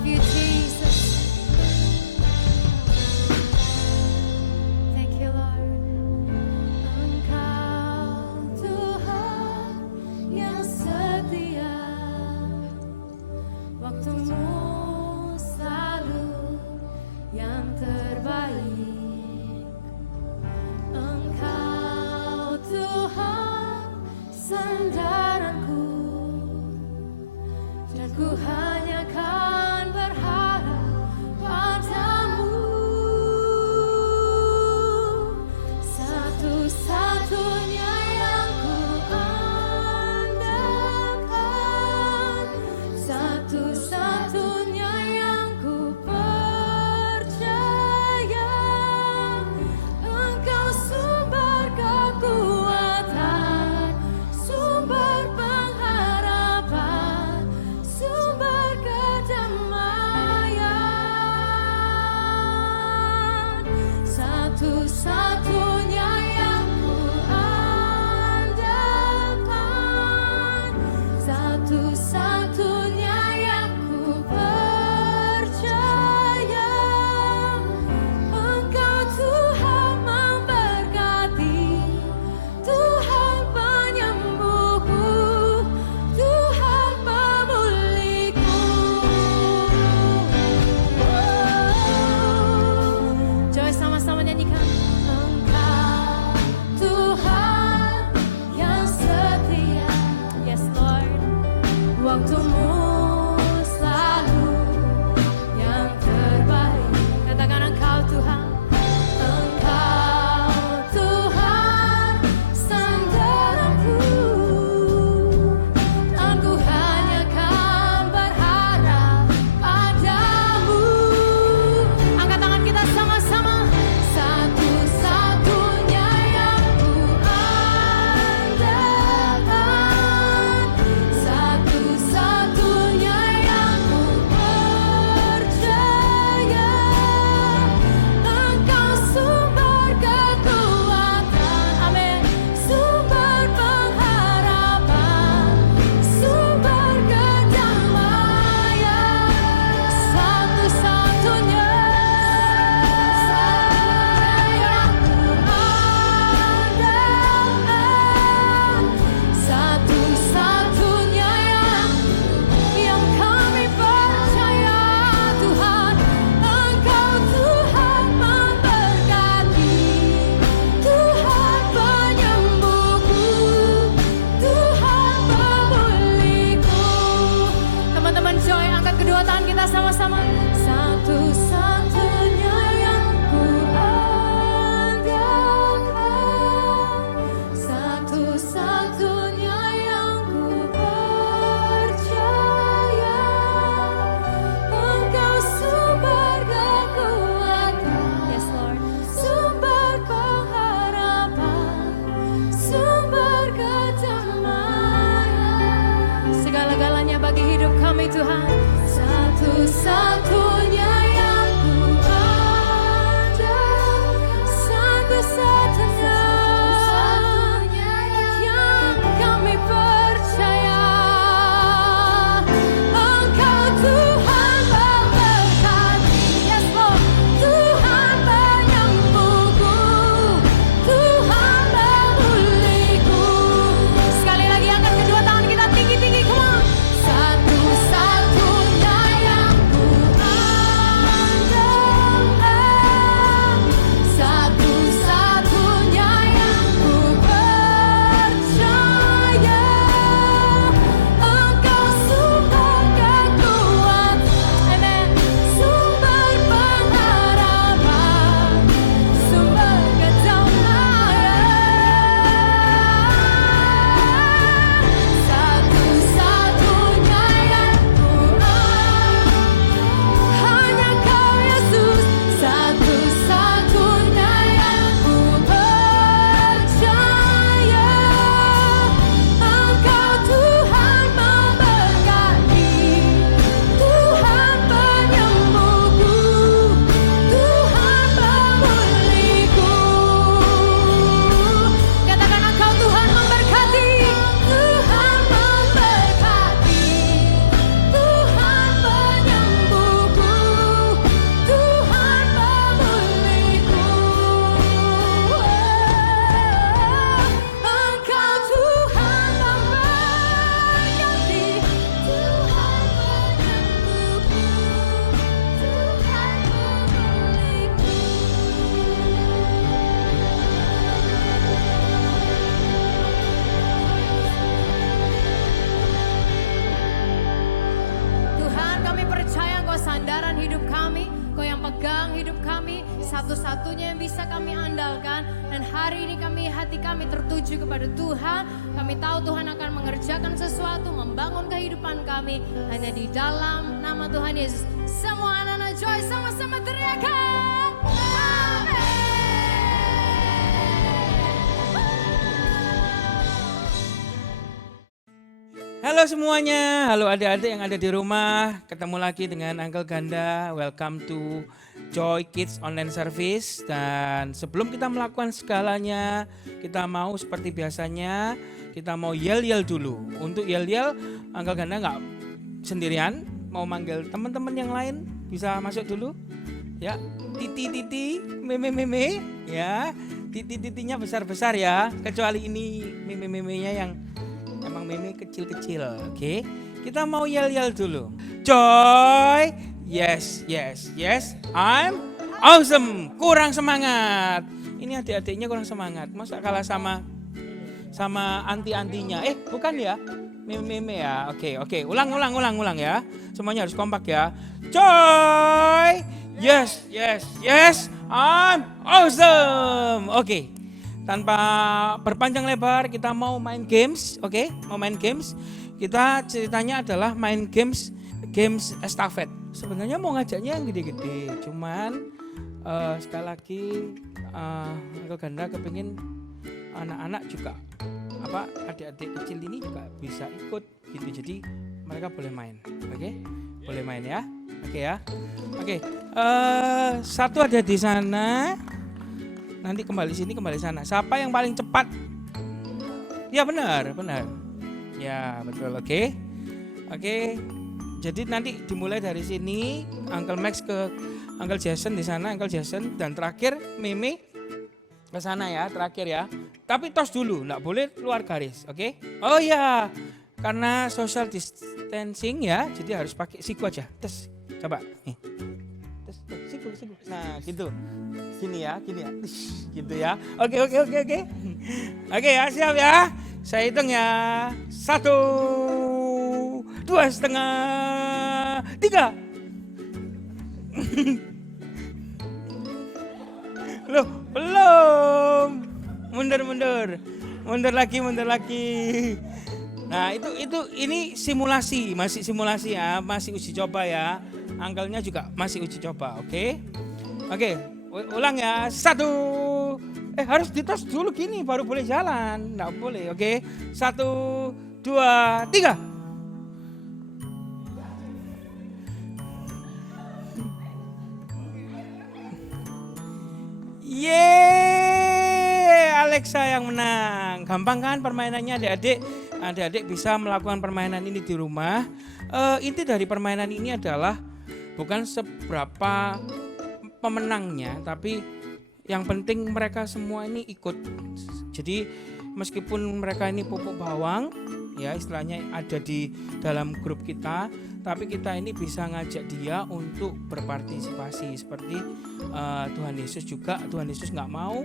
love you, Jesus. Thank you, Lord. Engkau Tuhan yang setia, waktumu selalu yang terbaik. Engkau Tuhan sandaranku, dan ku hanya kan berharap padamu. Satu-satunya yang ku andalkan, satu-satunya yang ku percaya. Engkau sumber kekuatan, sumber pengharapan, sumber kedamaian. Satu-satunya yang ku andalkan, satu-satunya yang ku percaya. Engkau Tuhan memberkati, Tuhan penyembuhku, Tuhan pemulihku. Joy, sama-sama nyanyikan. Engkau Tuhan yang setia, yes Lord, waktumu selalu yang terbaik. Katakan engkau Tuhan. Engkau Tuhan sandaranku, dan ku hanya kan berharap padamu. Angkat tangan kita sama-sama. Satu-satunya yang ku andalkan, satu-satunya yang ku percaya. Engkau sumber kekuatan, amin, sumber pengharapan, sumber kedamaian. Satu-satunya yang ku andalkan, satu-satunya yang kami percaya. Tuhan, engkau Tuhan memberkati, Tuhan penyembuhku, Tuhan pemulihku. Teman-teman Joy, angkat kedua tangan kita sama-sama. Satu-satunya yang ku andalkan, satu-satunya yang ku percaya. Engkau sumber kekuatan, yes Lord, sumber pengharapan, sumber kedamaian. Segala-galanya bagi hidup kami Tuhan. Satu-satu pemeliharaan hidup kami. Kau yang pegang hidup kami, satu-satunya yang bisa kami andalkan. Dan hari ini hati kami tertuju kepada Tuhan. Kami tahu Tuhan akan mengerjakan sesuatu, membangun kehidupan kami. Hanya di dalam nama Tuhan Yesus. Semua anak-anak Joy sama-sama teriakan. Amin. Halo semuanya, halo adik-adik yang ada di rumah. Ketemu lagi dengan Uncle Ganda. Welcome to Joy Kids Online Service. Dan sebelum kita melakukan segalanya, kita mau seperti biasanya, kita mau yel-yel dulu. Untuk yel-yel, Uncle Ganda nggak sendirian, mau manggil teman-teman yang lain. Bisa masuk dulu, ya. Titi-titi, meme-meme, ya. Titi-titinya besar-besar ya, kecuali ini meme-memenya yang emang meme kecil-kecil, oke? Kita mau yel-yel dulu. Joy, yes, I'm awesome. Kurang semangat. Ini adik-adiknya kurang semangat. Masa kalah sama anti-antinya? Bukan ya? Meme ya. Oke. Ulang ya. Semuanya harus kompak ya. Joy, yes, I'm awesome. Oke. Tanpa berpanjang lebar, kita mau main games, oke? Mau main games. Kita ceritanya adalah main games estafet. Sebenarnya mau ngajaknya yang gede-gede, cuman sekali lagi Uncle Ganda kepingin anak-anak juga, adik-adik kecil ini juga bisa ikut gitu. Jadi mereka boleh main, oke? Boleh main ya, oke ya, oke. Satu ada di sana. Nanti kembali sini, kembali sana. Siapa yang paling cepat? Ya benar. Ya betul, oke. Jadi nanti dimulai dari sini, Uncle Max ke Uncle Jason di sana, Uncle Jason, dan terakhir Mimi ke sana ya, terakhir ya. Tapi tos dulu, nggak boleh keluar garis, oke? Oh ya, karena social distancing ya, jadi harus pakai siku aja. Tes, coba nih. Siku. Nah, gitu. Gini ya. Gitu ya. Oke. Oke ya, siap ya. Saya hitung ya. 1, 2,5, 3. Loh, belum. Mundur lagi. Nah, ini simulasi, masih simulasi ya, masih uji coba ya. Angkelnya juga masih uji coba, oke? Oke, ulang ya. 1. Harus ditos dulu gini baru boleh jalan. Enggak boleh, oke? 1, 2, 3. Yeay, Alexa yang menang. Gampang kan permainannya adik-adik? Adik-adik bisa melakukan permainan ini di rumah. Inti dari permainan ini adalah bukan seberapa pemenangnya, tapi yang penting mereka semua ini ikut. Jadi meskipun mereka ini pupuk bawang, ya istilahnya ada di dalam grup kita, tapi kita ini bisa ngajak dia untuk berpartisipasi seperti Tuhan Yesus juga. Tuhan Yesus nggak mau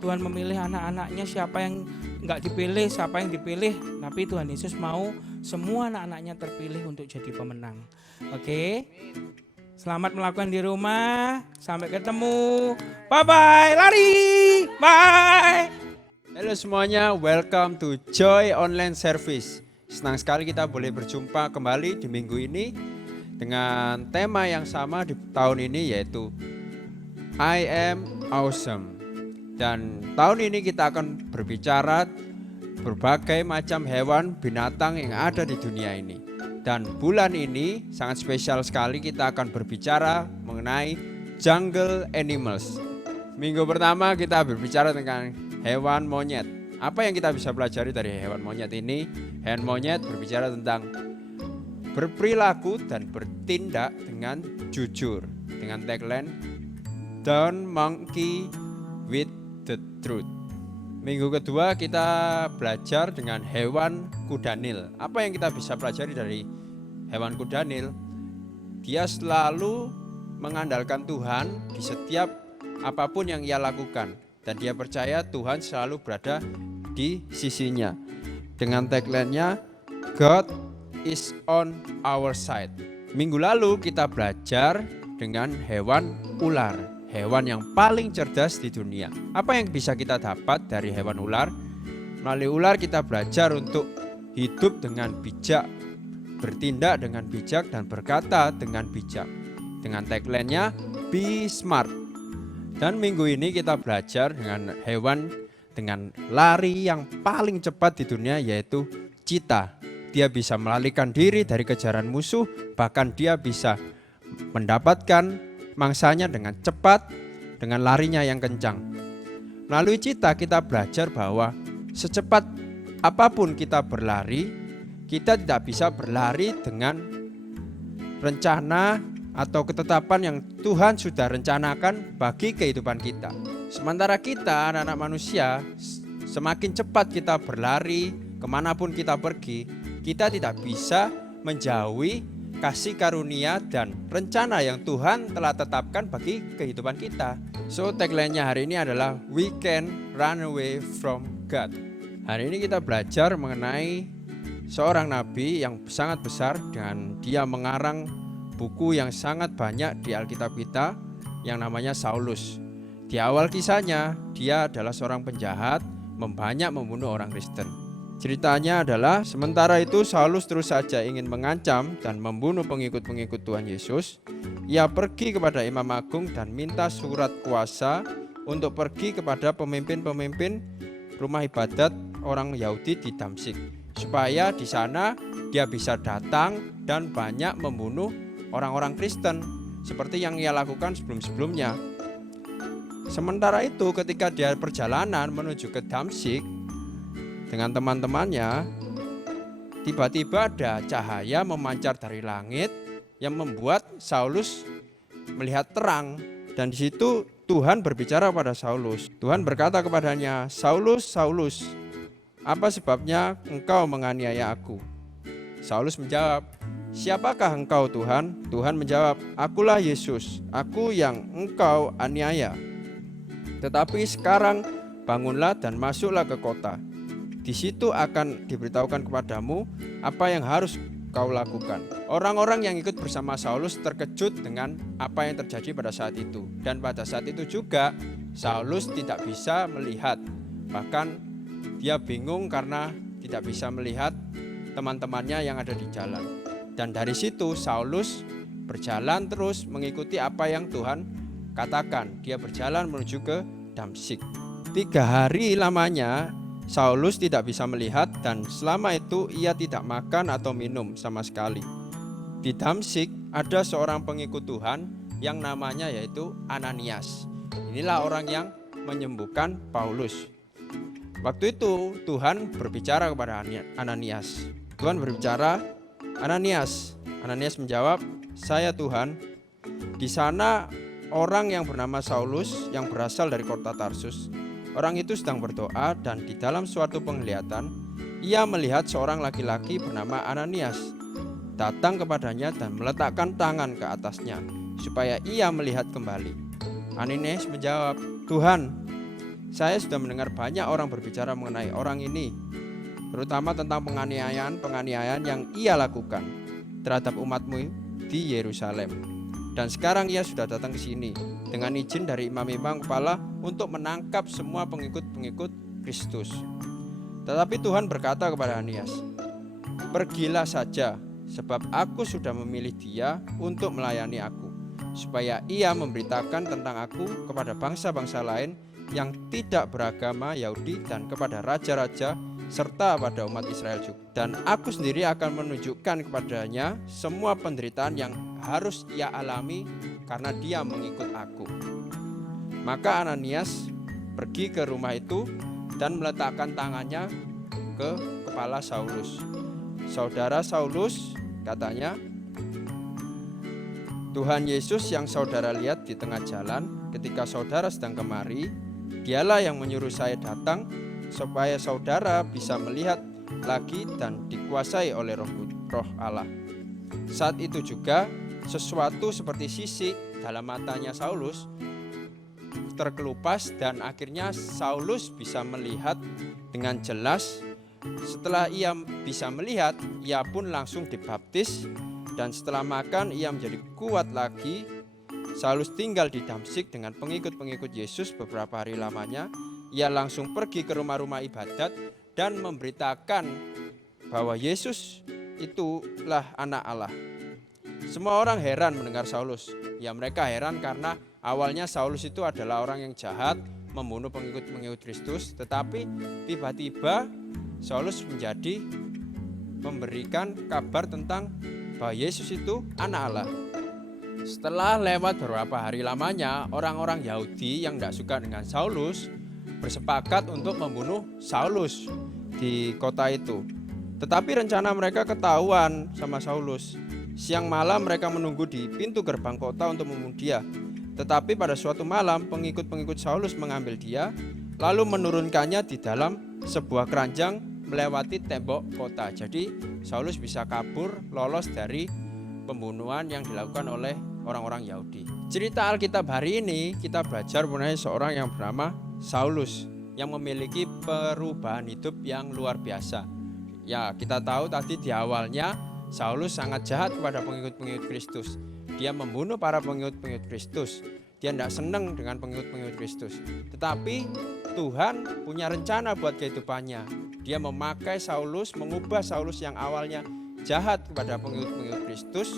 Tuhan memilih anak-anaknya siapa yang nggak dipilih, siapa yang dipilih, tapi Tuhan Yesus mau semua anak-anaknya terpilih untuk jadi pemenang. Oke? Selamat melakukan di rumah. Sampai ketemu. Bye-bye. Lari. Bye. Halo semuanya, welcome to Joy Online Service. Senang sekali kita boleh berjumpa kembali di minggu ini dengan tema yang sama di tahun ini, yaitu I am awesome. Dan tahun ini kita akan berbicara berbagai macam hewan binatang yang ada di dunia ini. Dan bulan ini sangat spesial sekali, kita akan berbicara mengenai jungle animals. Minggu pertama kita berbicara tentang hewan monyet. Apa yang kita bisa pelajari dari hewan monyet ini? Hewan monyet berbicara tentang berperilaku dan bertindak dengan jujur, dengan tagline Don't monkey with the truth. Minggu kedua kita belajar dengan hewan kudanil. Apa yang kita bisa pelajari dari hewan kudanil? Dia selalu mengandalkan Tuhan di setiap apapun yang ia lakukan, dan dia percaya Tuhan selalu berada di sisinya. Dengan tagline-nya God is on our side. Minggu lalu kita belajar dengan hewan ular, hewan yang paling cerdas di dunia. Apa yang bisa kita dapat dari hewan ular? Melalui ular kita belajar untuk hidup dengan bijak, bertindak dengan bijak, dan berkata dengan bijak. Dengan tagline-nya Be Smart. Dan minggu ini kita belajar dengan hewan dengan lari yang paling cepat di dunia, yaitu cheetah. Dia bisa melarikan diri dari kejaran musuh, bahkan dia bisa mendapatkan mangsanya dengan cepat, dengan larinya yang kencang. Melalui cheetah kita belajar bahwa secepat apapun kita berlari, kita tidak bisa berlari dengan rencana atau ketetapan yang Tuhan sudah rencanakan bagi kehidupan kita. Sementara kita, anak-anak manusia, semakin cepat kita berlari, kemanapun kita pergi, kita tidak bisa menjauhi kasih karunia dan rencana yang Tuhan telah tetapkan bagi kehidupan kita. So tagline-nya hari ini adalah We can run away from God. Hari ini kita belajar mengenai seorang nabi yang sangat besar, dengan dia mengarang buku yang sangat banyak di Alkitab kita yang namanya Saulus. Di awal kisahnya, dia adalah seorang penjahat, banyak membunuh orang Kristen. Ceritanya adalah sementara itu Saulus terus saja ingin mengancam dan membunuh pengikut-pengikut Tuhan Yesus. Ia pergi kepada Imam Agung dan minta surat kuasa untuk pergi kepada pemimpin-pemimpin rumah ibadat orang Yahudi di Damsyik, supaya di sana dia bisa datang dan banyak membunuh orang-orang Kristen seperti yang ia lakukan sebelum-sebelumnya. Sementara itu ketika dia perjalanan menuju ke Damsyik dengan teman-temannya, tiba-tiba ada cahaya memancar dari langit yang membuat Saulus melihat terang, dan di situ Tuhan berbicara pada Saulus. Tuhan berkata kepadanya, "Saulus, Saulus, apa sebabnya engkau menganiaya aku?" Saulus menjawab, "Siapakah engkau Tuhan?" Tuhan menjawab, "Akulah Yesus, aku yang engkau aniaya. Tetapi sekarang bangunlah dan masuklah ke kota. Di situ akan diberitahukan kepadamu apa yang harus kau lakukan." Orang-orang yang ikut bersama Saulus terkejut dengan apa yang terjadi pada saat itu. Dan pada saat itu juga Saulus tidak bisa melihat. Bahkan dia bingung karena tidak bisa melihat teman-temannya yang ada di jalan. Dan dari situ Saulus berjalan terus mengikuti apa yang Tuhan katakan. Dia berjalan menuju ke Damsyik. 3 hari lamanya Saulus tidak bisa melihat, dan selama itu ia tidak makan atau minum sama sekali. Di Damsyik ada seorang pengikut Tuhan yang namanya yaitu Ananias. Inilah orang yang menyembuhkan Paulus. Waktu itu Tuhan berbicara kepada Ananias. Tuhan berbicara, "Ananias." Ananias menjawab, "Saya Tuhan." Di sana orang yang bernama Saulus yang berasal dari kota Tarsus. Orang itu sedang berdoa, dan di dalam suatu penglihatan ia melihat seorang laki-laki bernama Ananias datang kepadanya dan meletakkan tangan ke atasnya supaya ia melihat kembali. Ananias menjawab, "Tuhan, saya sudah mendengar banyak orang berbicara mengenai orang ini, terutama tentang penganiayaan yang ia lakukan terhadap umatmu di Yerusalem. Dan sekarang ia sudah datang ke sini dengan izin dari imam-imam kepala untuk menangkap semua pengikut-pengikut Kristus." Tetapi Tuhan berkata kepada Ananias, "Pergilah saja, sebab aku sudah memilih dia untuk melayani aku, supaya ia memberitakan tentang aku kepada bangsa-bangsa lain yang tidak beragama Yahudi dan kepada raja-raja serta pada umat Israel juga. Dan aku sendiri akan menunjukkan kepadanya semua penderitaan yang harus ia alami karena dia mengikut aku." Maka Ananias pergi ke rumah itu dan meletakkan tangannya ke kepala Saulus. "Saudara Saulus," katanya, "Tuhan Yesus yang saudara lihat di tengah jalan ketika saudara sedang kemari, dialah yang menyuruh saya datang supaya saudara bisa melihat lagi dan dikuasai oleh roh Allah." Saat itu juga sesuatu seperti sisik dalam matanya Saulus terkelupas, dan akhirnya Saulus bisa melihat dengan jelas. Setelah ia bisa melihat, ia pun langsung dibaptis, dan setelah makan ia menjadi kuat lagi Saulus tinggal di Damsyik dengan pengikut-pengikut Yesus beberapa hari lamanya. Ia langsung pergi ke rumah-rumah ibadat dan memberitakan bahwa Yesus itulah anak Allah. Semua orang heran mendengar Saulus. Ya, mereka heran karena awalnya Saulus itu adalah orang yang jahat, membunuh pengikut-pengikut Kristus, tetapi tiba-tiba Saulus menjadi memberikan kabar tentang bahwa Yesus itu anak Allah. Setelah lewat beberapa hari lamanya, orang-orang Yahudi yang tidak suka dengan Saulus bersepakat untuk membunuh Saulus di kota itu. Tetapi rencana mereka ketahuan sama Saulus. Siang malam mereka menunggu di pintu gerbang kota untuk membunuh dia. Tetapi pada suatu malam pengikut-pengikut Saulus mengambil dia, lalu menurunkannya di dalam sebuah keranjang melewati tembok kota. Jadi Saulus bisa kabur, lolos dari pembunuhan yang dilakukan oleh orang-orang Yahudi. Cerita Alkitab hari ini kita belajar mengenai seorang yang bernama Saulus yang memiliki perubahan hidup yang luar biasa. Ya, kita tahu tadi di awalnya Saulus sangat jahat kepada pengikut-pengikut Kristus. Dia membunuh para pengikut-pengikut Kristus. Dia tidak senang dengan pengikut-pengikut Kristus. Tetapi Tuhan punya rencana buat kehidupannya. Dia memakai Saulus, mengubah Saulus yang awalnya jahat kepada pengikut-pengikut Kristus,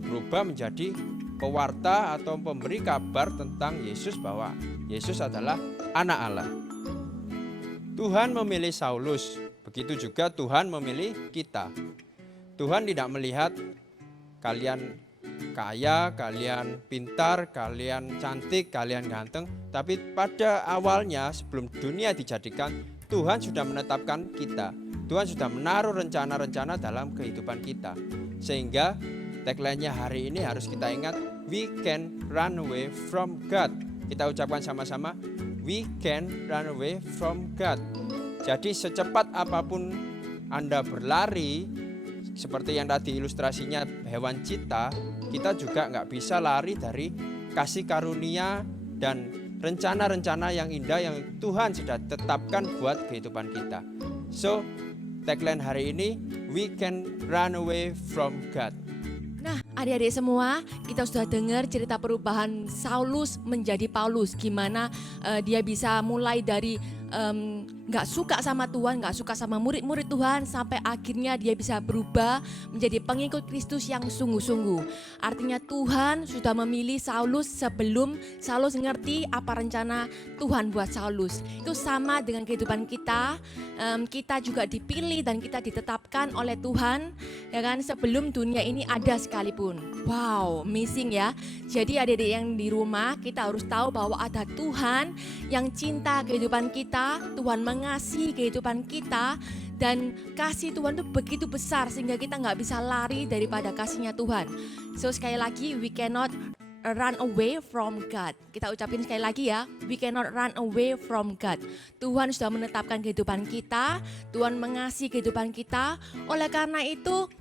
berubah menjadi pewarta atau pemberi kabar tentang Yesus, bahwa Yesus adalah anak Allah. Tuhan memilih Saulus, begitu juga Tuhan memilih kita. Tuhan tidak melihat kalian kaya, kalian pintar, kalian cantik, kalian ganteng. Tapi pada awalnya sebelum dunia dijadikan, Tuhan sudah menetapkan kita. Tuhan sudah menaruh rencana-rencana dalam kehidupan kita. Sehingga tagline-nya hari ini harus kita ingat, we can run away from God. Kita ucapkan sama-sama, we can run away from God. Jadi secepat apapun Anda berlari, seperti yang tadi ilustrasinya hewan cita, kita juga nggak bisa lari dari kasih karunia dan rencana-rencana yang indah yang Tuhan sudah tetapkan buat kehidupan kita. So, tagline hari ini, we can run away from God. Nah, adik-adik semua, kita sudah dengar cerita perubahan Saulus menjadi Paulus. Gimana dia bisa mulai dari gak suka sama Tuhan, gak suka sama murid-murid Tuhan, sampai akhirnya dia bisa berubah menjadi pengikut Kristus yang sungguh-sungguh. Artinya Tuhan sudah memilih Saulus sebelum Saulus ngerti apa rencana Tuhan buat Saulus. Itu sama dengan kehidupan kita. Kita juga dipilih dan kita ditetapkan oleh Tuhan, ya kan, sebelum dunia ini ada sekalipun. Wow, amazing ya. Jadi adik-adik yang di rumah, kita harus tahu bahwa ada Tuhan yang cinta kehidupan kita. Tuhan mengasihi kehidupan kita, dan kasih Tuhan itu begitu besar sehingga kita nggak bisa lari daripada kasihnya Tuhan. So sekali lagi, we cannot run away from God. Kita ucapin sekali lagi ya, we cannot run away from God. Tuhan sudah menetapkan kehidupan kita, Tuhan mengasihi kehidupan kita. Oleh karena itu,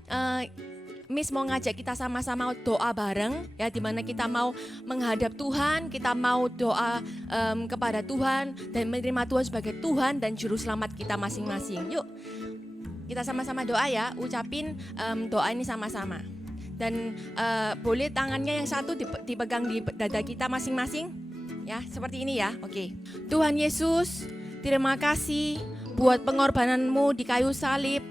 Miss mau ngajak kita sama-sama doa bareng ya, dimana kita mau menghadap Tuhan, kita mau doa kepada Tuhan dan menerima Tuhan sebagai Tuhan dan Juru Selamat kita masing-masing. Yuk kita sama-sama doa ya, ucapin doa ini sama-sama. Dan boleh tangannya yang satu dipegang di dada kita masing-masing ya, seperti ini ya. Oke. Tuhan Yesus, terima kasih buat pengorbananmu di kayu salib,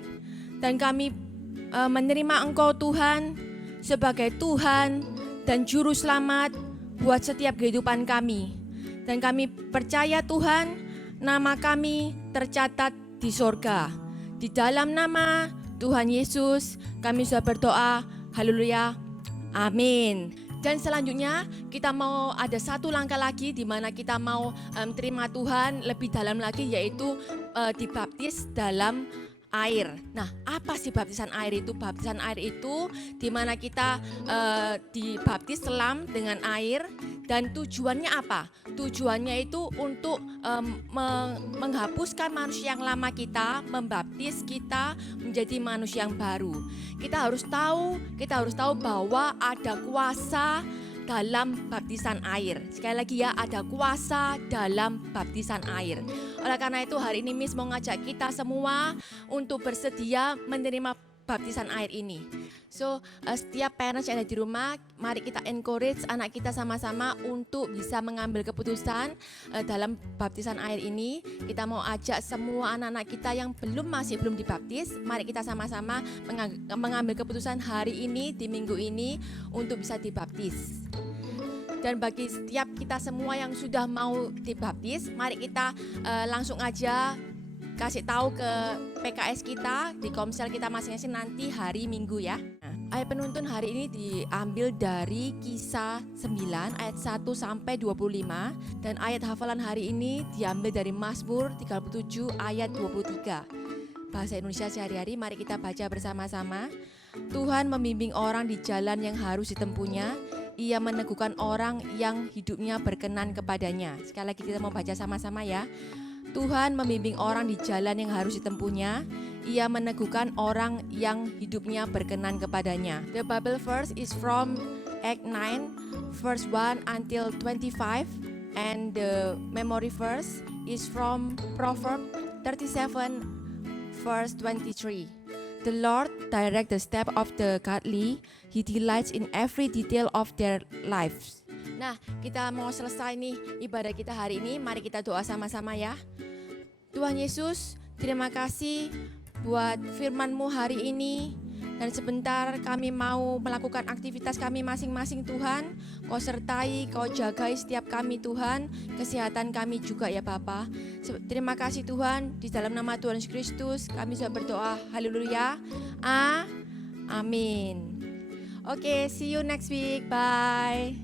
dan kami menerima Engkau Tuhan sebagai Tuhan dan Juru Selamat buat setiap kehidupan kami. Dan kami percaya Tuhan, nama kami tercatat di sorga. Di dalam nama Tuhan Yesus kami sudah berdoa, haleluya, amin. Dan selanjutnya kita mau ada satu langkah lagi di mana kita mau terima Tuhan lebih dalam lagi, yaitu dibaptis dalam air. Nah, apa sih baptisan air itu? Baptisan air itu di mana kita dibaptis selam dengan air, dan tujuannya apa? Tujuannya itu untuk menghapuskan manusia yang lama kita, membaptis kita menjadi manusia yang baru. Kita harus tahu bahwa ada kuasa dalam baptisan air. Sekali lagi ya, ada kuasa dalam baptisan air. Oleh karena itu hari ini Miss mau ngajak kita semua untuk bersedia menerima baptisan air ini. So, setiap parents yang ada di rumah, mari kita encourage anak kita sama-sama untuk bisa mengambil keputusan dalam baptisan air ini. Kita mau ajak semua anak-anak kita yang masih belum dibaptis, mari kita sama-sama mengambil keputusan hari ini, di minggu ini, untuk bisa dibaptis. Dan bagi setiap kita semua yang sudah mau dibaptis, mari kita langsung aja kasih tahu ke PKS kita, di komsel kita masing-masing nanti hari Minggu ya. Ayat penuntun hari ini diambil dari Kisah 9 ayat 1 sampai 25 dan ayat hafalan hari ini diambil dari Mazmur 37 ayat 23. Bahasa Indonesia sehari-hari, mari kita baca bersama-sama. Tuhan membimbing orang di jalan yang harus ditempuhnya. Ia meneguhkan orang yang hidupnya berkenan kepadanya. Sekali lagi kita mau baca sama-sama ya. Tuhan membimbing orang di jalan yang harus ditempuhnya. Ia meneguhkan orang yang hidupnya berkenan kepadanya. The Bible verse is from Act 9 verse 1 until 25 and the memory verse is from Proverbs 37 verse 23. The Lord directs the step of the godly. He delights in every detail of their lives. Nah, kita mau selesai nih ibadah kita hari ini. Mari kita doa sama-sama ya. Tuhan Yesus, terima kasih buat firman-Mu hari ini. Dan sebentar kami mau melakukan aktivitas kami masing-masing Tuhan. Kau sertai, Kau jagai setiap kami Tuhan. Kesehatan kami juga ya Bapa. Terima kasih Tuhan. Di dalam nama Tuhan Yesus Kristus kami sudah berdoa. Haleluya. Amin. Oke, see you next week. Bye.